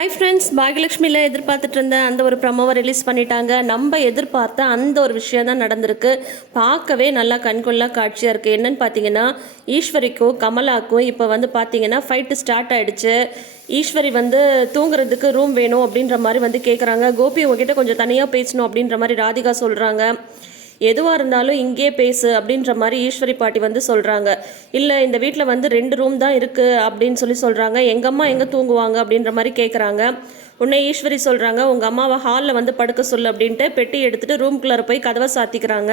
Hi friends, பாகியலட்சுமியில் எதிர்பார்த்துட்டு இருந்த அந்த ஒரு ப்ரமோவை ரிலீஸ் பண்ணிட்டாங்க. நம்ம எதிர்பார்த்த அந்த ஒரு விஷயம் தான் நடந்திருக்கு. பார்க்கவே நல்லா கண்கொள்ளா காட்சியாக இருக்குது. என்னன்னு பார்த்தீங்கன்னா, ஈஸ்வரிக்கும் கமலாக்கும் இப்போ பார்த்தீங்கன்னா ஃபைட்டு ஸ்டார்ட் ஆகிடுச்சு. ஈஸ்வரி தூங்குறதுக்கு ரூம் வேணும் அப்படின்ற மாதிரி கேட்குறாங்க. கோபி உங்ககிட்ட கொஞ்சம் தனியாக பேசணும் அப்படின்ற மாதிரி ராதிகா சொல்கிறாங்க. எதுவாக இருந்தாலும் இங்கே பேசு அப்படின்ற மாதிரி ஈஸ்வரி பாட்டி சொல்கிறாங்க. இல்லை, இந்த வீட்டில் 2 ரூம் தான் இருக்குது அப்படின்னு சொல்கிறாங்க. எங்கள் அம்மா எங்கே தூங்குவாங்க அப்படின்ற மாதிரி கேட்குறாங்க. உடனே ஈஸ்வரி சொல்கிறாங்க, உங்கள் அம்மாவை ஹாலில் படுக்க சொல்லு அப்படின்ட்டு பெட்டி எடுத்துகிட்டு ரூம்குள்ளார போய் கதவை சாத்திக்கிறாங்க.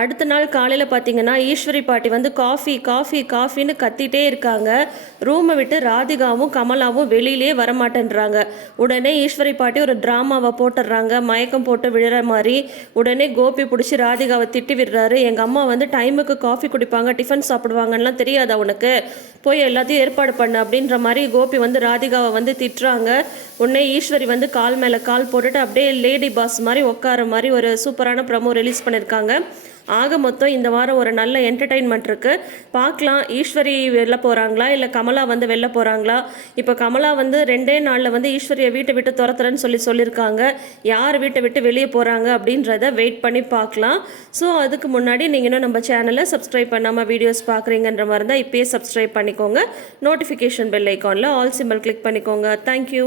அடுத்த நாள் காலையில் பார்த்தீங்கன்னா ஈஸ்வரி பாட்டி காஃபி காஃபி காஃபின்னு கத்திட்டே இருக்காங்க. ரூமை விட்டு ராதிகாவும் கமலாவும் வெளியிலே வரமாட்டேன்றாங்க. உடனே ஈஸ்வரி பாட்டி ஒரு ட்ராமாவை போட்டுடுறாங்க, மயக்கம் போட்டு விழுற மாதிரி. உடனே கோபி பிடிச்சி ராதிகாவை திட்டி விடுறாரு. எங்கள் அம்மா டைமுக்கு காஃபி குடிப்பாங்க, டிஃபன் சாப்பிடுவாங்கலாம் தெரியாதா உனக்கு? போய் எல்லாத்தையும் ஏற்பாடு பண்ணு அப்படின்ற மாதிரி கோபி ராதிகாவை திட்டுறாங்க. உடனே ஈஸ்வரி கால் மேலே கால் போட்டுட்டு அப்படியே லேடி பாஸ் மாதிரி உட்கார மாதிரி ஒரு சூப்பரான ப்ரமோ ரிலீஸ் பண்ணியிருக்காங்க. ஆக மொத்தம் இந்த வாரம் ஒரு நல்ல என்டர்டெயின்மெண்ட் இருக்குது. பார்க்கலாம், ஈஸ்வரி வெளில போகிறாங்களா இல்லை கமலா வெளில போகிறாங்களா? இப்போ கமலா 2 நாளில் ஈஸ்வரியை வீட்டை விட்டு துரத்துறேன்னு சொல்லியிருக்காங்க. யார் வீட்டை விட்டு வெளியே போகிறாங்க அப்படின்றத வெயிட் பண்ணி பார்க்கலாம். ஸோ அதுக்கு முன்னாடி நீங்கள் இன்னும் நம்ம சேனலை சப்ஸ்கிரைப் பண்ணாமல் வீடியோஸ் பார்க்குறீங்கன்ற மாதிரி தான் இப்போயே சப்ஸ்கிரைப் பண்ணிக்கோங்க. நோட்டிஃபிகேஷன் பெல் ஐக்கானில் ஆல் சிம்பிள் கிளிக் பண்ணிக்கோங்க. தேங்க்யூ.